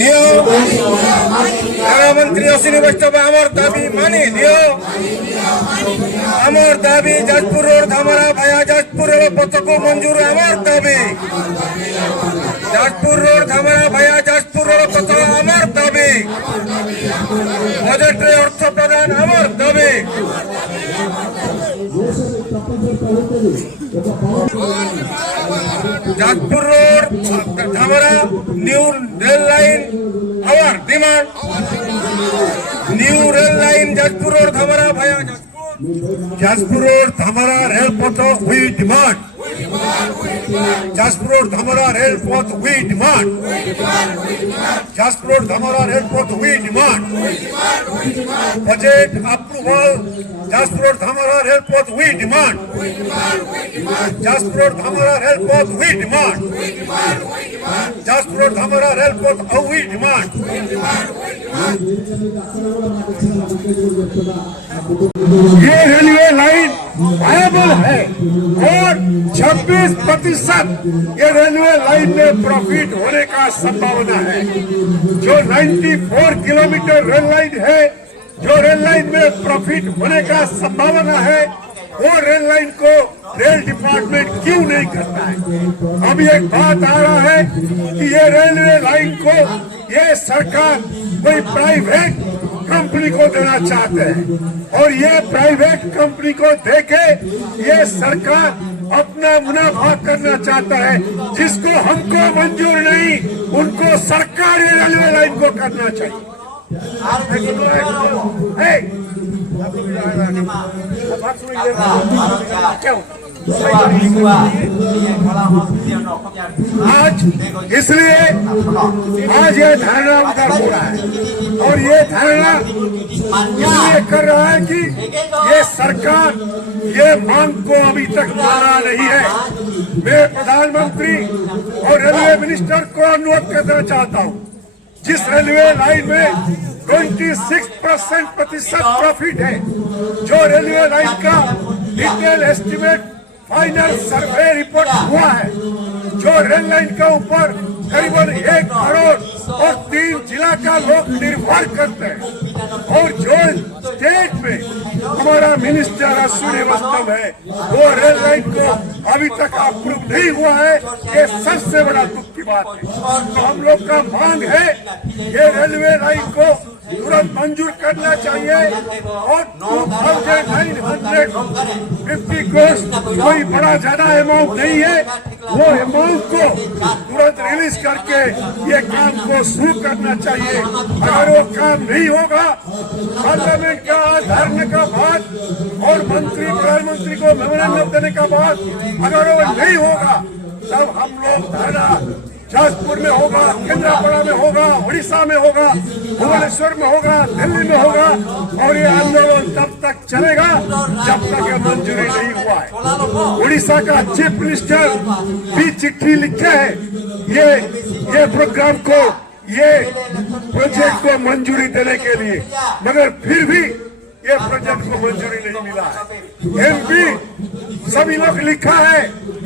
নিও। রেলমন্ত্রী অশ্বিনী বৈষ্ণব আমার দাবি মানি নিও। আমার দাবি যাজপুর রোড ধামরা ভায়া যাজপুর রেলপথক মঞ্জুর আমার দাবি। যাজপুর রোড ধামরা ভায়া যাজপুর রেলপথ আমার দাবি। বাজেটে অর্থ প্রদান আমার দাবি। Jajpur road Dhamra new rail line our demand. New rail line Jajpur road Dhamra via Jajpur road Dhamra রেলপথ we demand. Jajpur road Dhamra রেলপথ we demand. Jajpur road Dhamra রেলপথ we demand. Budget approval Jajpur road Dhamra রেলপথ we demand. Jajpur road Dhamra রেলপথ we demand. Jajpur road Dhamra রেলপথ উই डिमांड। ये railway line viable है और 26% ये रेलवे लाइन में प्रॉफिट होने का संभावना है। जो 94 किलोमीटर रेल लाइन है, जो रेल लाइन में प्रॉफिट होने का संभावना है, वो रेल लाइन को रेल डिपार्टमेंट क्यों नहीं करता है? अब एक बात आ रहा है कि ये रेलवे लाइन को ये सरकार कोई प्राइवेट कंपनी को देना चाहते हैं और ये प्राइवेट कंपनी को देके ये सरकार अपना मुनाफा करना चाहता है, जिसको हमको मंजूर नहीं, उनको सरकारी रेलवे लाइन को करना चाहिए। आज इसलिए आज ये धरना उधर हो रहा है और ये धरना इसलिए कर रहा है कि ये सरकार ये मांग को अभी तक माना नहीं है। मैं प्रधानमंत्री और रेलवे मिनिस्टर को अनुरोध करना चाहता हूँ, जिस रेलवे लाइन में 26% प्रॉफिट है, जो रेलवे लाइन का detail estimate final survey report हुआ है, जो रेल लाइन के ऊपर करीबन 1 करोड़ और 3 जिला का लोग निर्भर करते हैं और जो स्टेट में हमारा मिनिस्टर अश्विनी वैष्णव है, वो रेल लाइन को अभी तक अप्रूव नहीं हुआ है। ये सबसे बड़ा दुख की बात है। तो हम लोग का मांग है ये रेलवे लाइन को तुरंत मंजूर करना चाहिए और 2950 करोड़ कोई बड़ा ज्यादा अमाउंट नहीं है, वो अमाउंट को तुरंत रिलीज करके ये काम को शुरू करना चाहिए। अगर वो काम नहीं होगा, पार्लियामेंट का धरने का बाद और मंत्री प्रधानमंत्री को मेमोरेंडम देने का बाद अगर वो नहीं होगा, तब हम लोग धरना जाजपुर में होगा, केंद्रापड़ा में होगा, उड़ीसा में होगा, भुवनेश्वर में होगा, दिल्ली में होगा और ये आंदोलन तब तक चलेगा जब तक ये मंजूरी नहीं हुआ है। उड़ीसा का चीफ मिनिस्टर भी चिट्ठी लिखे है ये प्रोग्राम को, ये प्रोजेक्ट को मंजूरी देने के लिए, मगर फिर भी ये प्रोजेक्ट को मंजूरी नहीं मिला है। एमपी सभी लोग लिखा है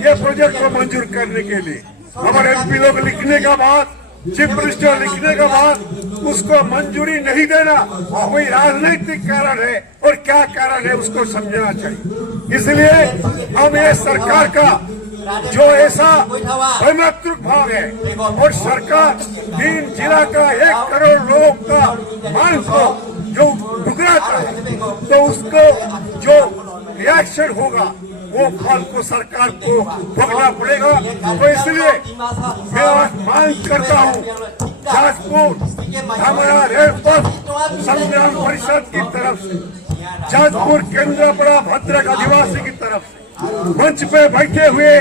ये प्रोजेक्ट को मंजूर करने के लिए, हमारे एमपी लोग लिखने का बाद, चीफ मिनिस्टर लिखने का बाद उसको मंजूरी नहीं देना कोई राजनीतिक कारण है और क्या कारण है उसको समझना चाहिए। इसलिए हम ये सरकार का जो ऐसा वैमनस्य भाव है और सरकार 3 जिला का 1 करोड़ लोगों का मांग को जो ठुकराता है, तो उसको जो रिएक्शन होगा वो फल को सरकार को भोगना पड़ेगा। तो इसलिए मैं आज मांग करता हूँ जाजपुर धामरा रेलपथ संग्राम परिषद की तरफ से, जाजपुर केंद्रापड़ा भद्रक आदिवासी की तरफ से, मंच पे बैठे हुए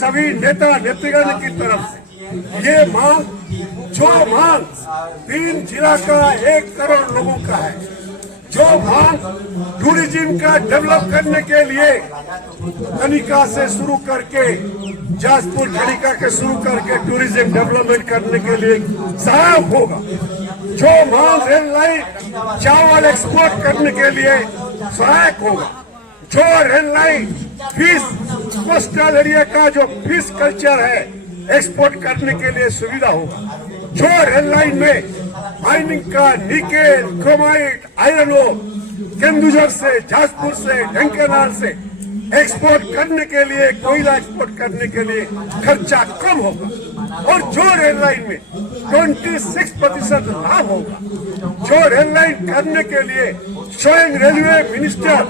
सभी नेता नेतृगण की तरफ से ये मांग, जो मांग 3 जिला का 1 करोड़ लोगों का है, जो मांग टूरिज्म का डेवलप करने के लिए खनिका से शुरू करके जाजपुर खनिका के शुरू करके टूरिज्म डेवलपमेंट करने के लिए सहायक होगा, जो मांग रेल लाइन चावल एक्सपोर्ट करने के लिए सहायक होगा, जो rail line fish coastal area का जो फिश कल्चर है एक्सपोर्ट करने के लिए सुविधा होगा, जो रेल लाइन में माइनिंग का nickel, chromite, iron ore Keonjhar से, जाजपुर से, ढेंकानाल से एक्सपोर्ट करने के लिए, कोयला एक्सपोर्ट करने के लिए खर्चा कम होगा और जो रेल लाइन में 26% लाभ होगा। जो रेल लाइन करने के लिए स्वयं रेलवे मिनिस्टर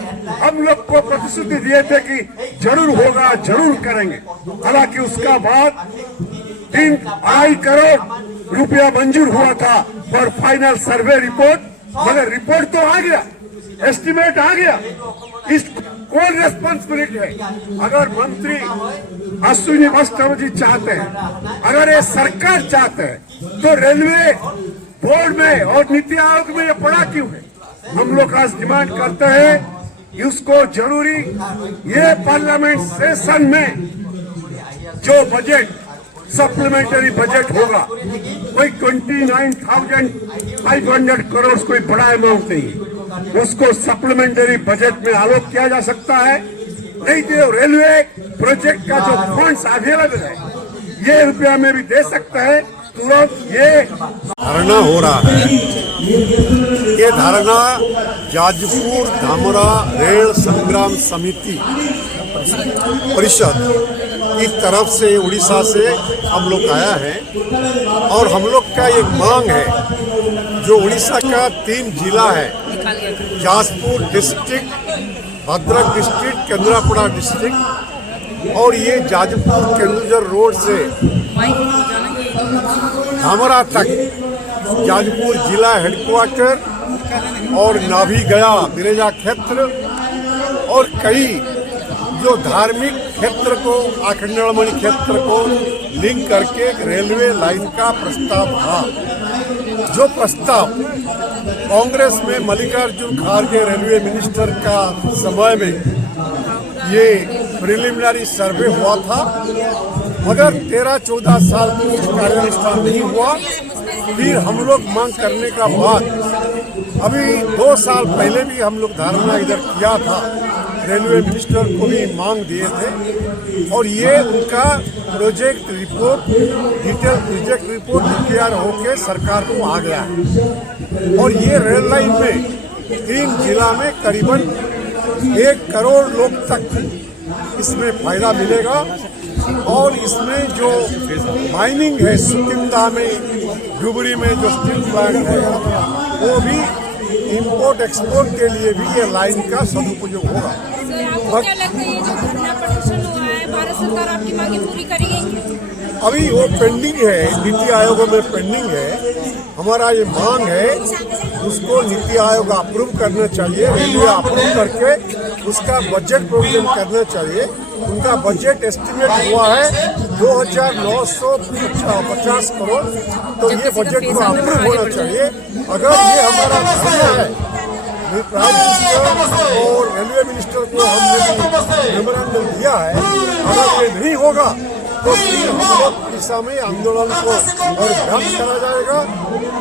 हम लोग को प्रतिश्रुति दिए थे कि जरूर होगा, जरूर करेंगे। हालांकि उसका बाद 3.5 करोड़ रुपया मंजूर हुआ था फॉर फाइनल सर्वे रिपोर्ट, मगर रिपोर्ट तो आ गया, एस्टिमेट आ गया। इस कौन रेस्पॉन्सिबिलिटी है? अगर मंत्री अश्विनी वैष्णव जी चाहते हैं, अगर ये सरकार चाहते हैं, तो रेलवे बोर्ड में और नीति आयोग में ये पड़ा क्यों है? हम लोग आज डिमांड करते हैं कि उसको जरूरी ये पार्लियामेंट सेशन में जो बजट सप्लीमेंट्री बजट होगा, कोई 29,500 करोड़ कोई बड़ा अमाउंट नहीं, उसको सप्लीमेंट्री बजट में आलोक किया जा सकता है। नहीं तो रेलवे प्रोजेक्ट का जो फंड्स अवेलेबल है ये रुपया में भी दे सकता है तुरंत। ये धरना हो रहा है, ये धरना जाजपुर धामरा रेल संग्राम समिति परिषद की तरफ से उड़ीसा से हम लोग आया है और हम लोग का एक मांग है। जो उड़ीसा का 3 जिला है, Jajpur district, Bhadrak district, Kendrapara district, और ये जाजपुर केंदुझर रोड से धामरा तक जाजपुर जिला हेडक्वार्टर और नाभी गया बिरेजा क्षेत्र और कई जो धार्मिक क्षेत्र को, आखंडमणि क्षेत्र को लिंक करके एक रेलवे लाइन का प्रस्ताव था। जो प्रस्ताव कांग्रेस में मल्लिकार्जुन खड़गे रेलवे मिनिस्टर का समय में ये प्रिलिमिनरी सर्वे हुआ था, मगर 13-14 साल कुछ कार्यानुष्ठान नहीं हुआ। फिर हम लोग मांग करने का बाद अभी 2 साल पहले भी हम लोग धरना इधर किया था, रेलवे मिनिस्टर को भी मांग दिए थे और ये उनका project report, detail project report तैयार होकर सरकार को आ गया है। और ये रेल लाइन में 3 जिला में करीबन 1 करोड़ लोग तक इसमें फायदा मिलेगा और इसमें जो माइनिंग है सुकिंदा में, डुबरी में जो स्टील प्लांट है, वो भी इंपोर्ट एक्सपोर्ट के लिए भी ये लाइन का सदुपयोग होगा। आपको क्या लगता है ये जो धरना प्रदर्शन हुआ है, भारत सरकार आपकी मांगे पूरी करेगी? अभी वो पेंडिंग है, नीति आयोग में पेंडिंग है। हमारा ये मांग है उसको नीति आयोग अप्रूव करना चाहिए, रेलवे अप्रूव करके उसका बजट प्रोविजन करना चाहिए। उनका बजट एस्टिमेट हुआ है 2,950 करोड़, तो ये बजट को अप्रूव होना चाहिए। अगर ये हमारा धरना है, प्राइम मिनिस्टर और रेलवे मिनिस्टर को हमने मेमोरेंडम दिया है, अगर ये नहीं होगा तो फिर हम लोग उड़ीसा में आंदोलन को और व्याप्त करा जाएगा,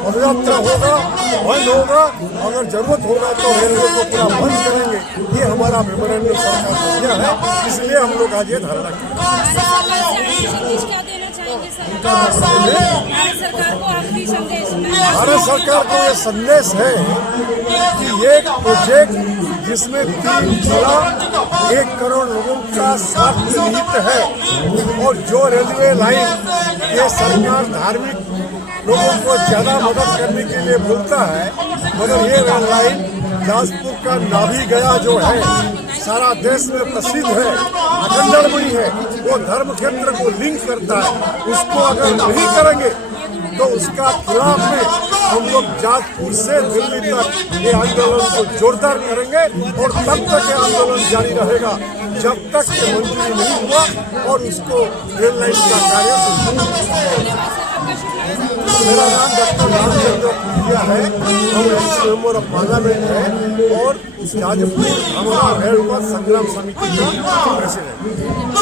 पदयात्रा होगा, बंद होगा, अगर जरूरत होगा तो रेलवे को पूरा बंद करेंगे। ये हमारा मेमोरेंडम सरकार को दिया है, इसलिए हम लोग आज ये धरना किया। भारत सरकार को ये संदेश है कि ये प्रोजेक्ट जिसमें 3 जिला 1 करोड़ लोगों का स्वास्थ्य निहित है और जो रेलवे लाइन ये सरकार धार्मिक लोगों को ज्यादा मदद करने के लिए बोलता है, मगर ये रेल लाइन जाजपुर का नाभी गया जो है सारा देश में प्रसिद्ध है, आखंडमणि है, वो धर्म क्षेत्र को लिंक करता है। उसको अगर नहीं करेंगे तो उसका खिलाफ में हम लोग जाजपुर से दिल्ली तक ये आंदोलन को जोरदार करेंगे और तब तक ये आंदोलन जारी रहेगा जब तक ये मंजूरी नहीं हुआ और उसको रेल लाइन का कार्य शुरू। मेरा नाम डॉक्टर रामचंद्र पुजिया है, हम मेंबर ऑफ पार्लियामेंट है और जाजपुर धामरा रेल संग्राम समिति का प्रेसिडेंट।